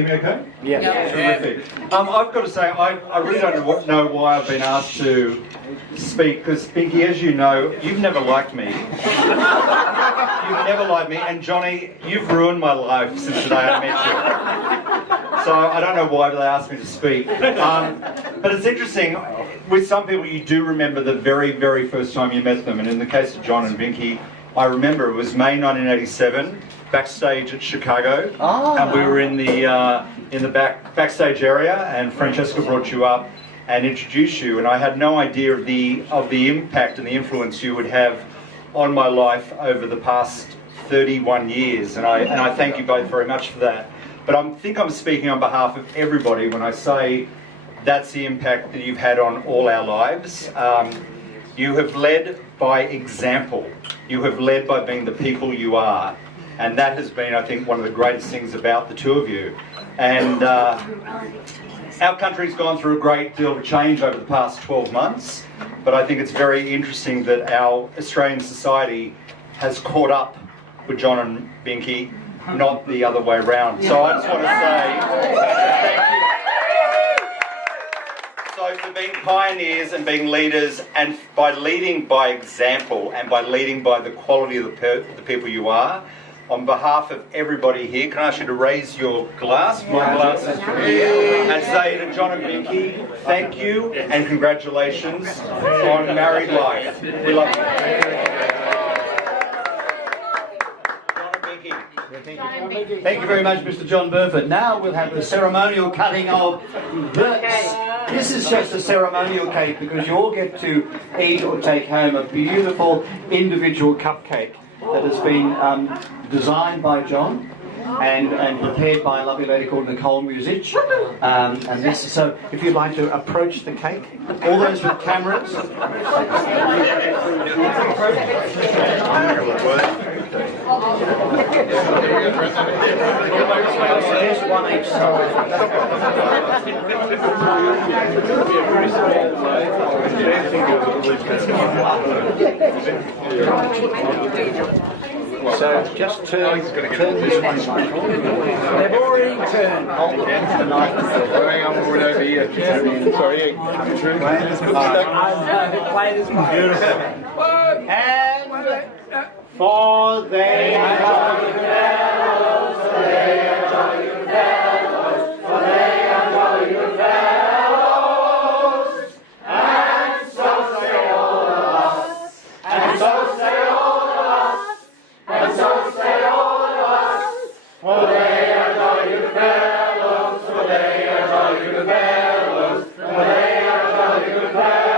hear me okay? Yeah. Terrific. I've got to say, I really don't know why I've been asked to speak, because Binky, as you know, you've never liked me. You've never liked me, and Johnny, you've ruined my life since the day I met you. So I don't know why they asked me to speak. But it's interesting, with some people you do remember the very, very first time you met them, and in the case of John and Binky, I remember it was May 1987, backstage at Chicago, and we were in the backstage area, and Francesca brought you up and introduced you, and I had no idea of the impact and the influence you would have on my life over the past 31 years, and I thank you both very much for that. But I think I'm speaking on behalf of everybody when I say that's the impact that you've had on all our lives. You have led by example. You have led by being the people you are. And that has been, I think, one of the greatest things about the two of you. And our country's gone through a great deal of change over the past 12 months. But I think it's very interesting that our Australian society has caught up with John and Binky, not the other way around. So I just want to say thank you. So for being pioneers and being leaders, and by leading by example and by leading by the quality of the people you are, on behalf of everybody here, can I ask you to raise your glass? My glass is here. And say to John and Binky, thank you and congratulations on married life. We love you. John and Binky. Thank you very much, Mr. John Burford. Now we'll have the ceremonial cutting of this is just a ceremonial cake, because you all get to eat or take home a beautiful individual cupcake that has been designed by John and prepared by a lovely lady called Nicole Music. And this is, so if you'd like to approach the cake, all those with cameras. Just one each side. So just turn this one side. They've already turned. I'm already over here. Sorry. Play this one. Beautiful. And for they are jolly fellows, for they are jolly fellows, for they are jolly fellows, and so say all of us, and so say all of us, and so say all of us, for they are jolly fellows, for they are jolly fellows, for they are jolly fellows.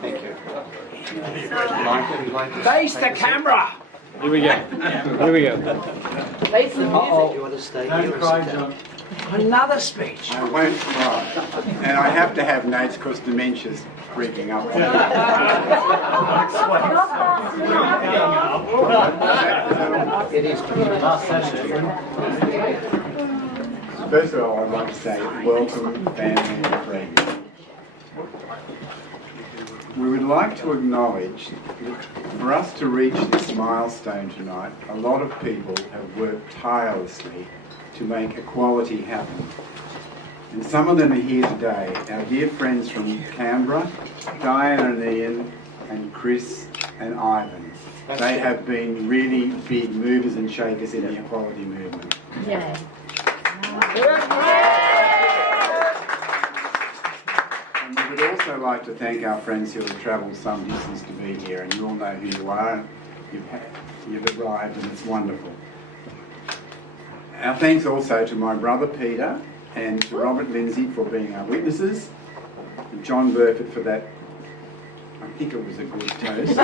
Thank you. Face the camera. Here we go. Here we go. Face the music. You want to stay here? Don't cry, John. Another speech. I won't cry. And I have to have notes because dementia's creeping up. It is First of all, I'd like to say welcome, family and friends. We would like to acknowledge that for us to reach this milestone tonight, a lot of people have worked tirelessly to make equality happen. And some of them are here today. Our dear friends from Canberra, Diane and Ian, and Chris and Ivan. They have been really big movers and shakers in the equality movement. Yeah. And we would also like to thank our friends who have travelled some distance to be here, and you all know who you are. You've arrived, and it's wonderful. Our thanks also to my brother Peter and to Robert Lindsay for being our witnesses, and John Burford for that. I think it was a good toast.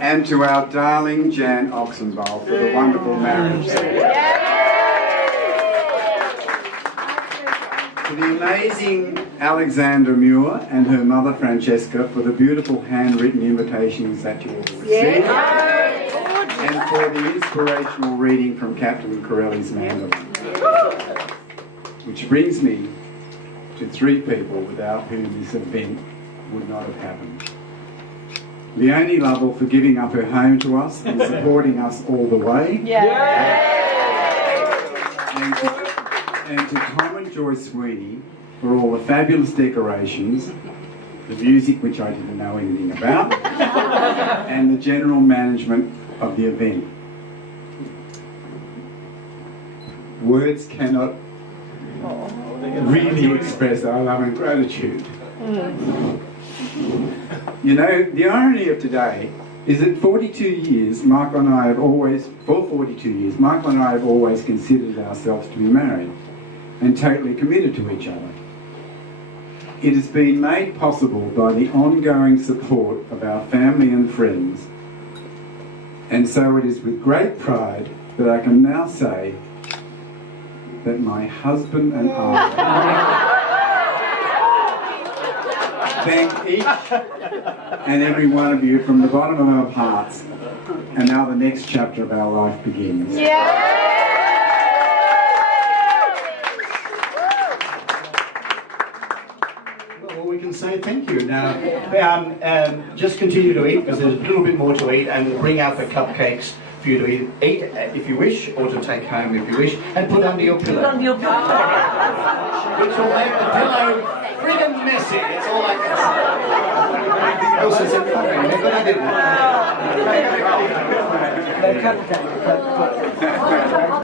And to our darling Jan Oxenbould for the wonderful marriage. To the amazing Alexandra Muir and her mother Francesca for the beautiful handwritten invitations that you all received. And for the inspirational reading from Captain Corelli's Mandolin. Which brings me to three people without whom this event would not have happened. Leonie Lovell for giving up her home to us and supporting us all the way. And to Tom and Joyce Sweeney for all the fabulous decorations, the music which I didn't know anything about, and the general management of the event. Words cannot really express our love and gratitude. You know, the irony of today is that 42 years, Michael and I have always considered ourselves to be married and totally committed to each other. It has been made possible by the ongoing support of our family and friends, and so it is with great pride that I can now say that my husband and I thank each and every one of you from the bottom of our hearts, and now the next chapter of our life begins. Well, we can say thank you. Now, just continue to eat because there's a little bit more to eat, and bring out the cupcakes for you to eat if you wish, or to take home if you wish, and put under your pillow. Which will make the pillow friggin' messy. It's all I can say. Elsa said, but I didn't.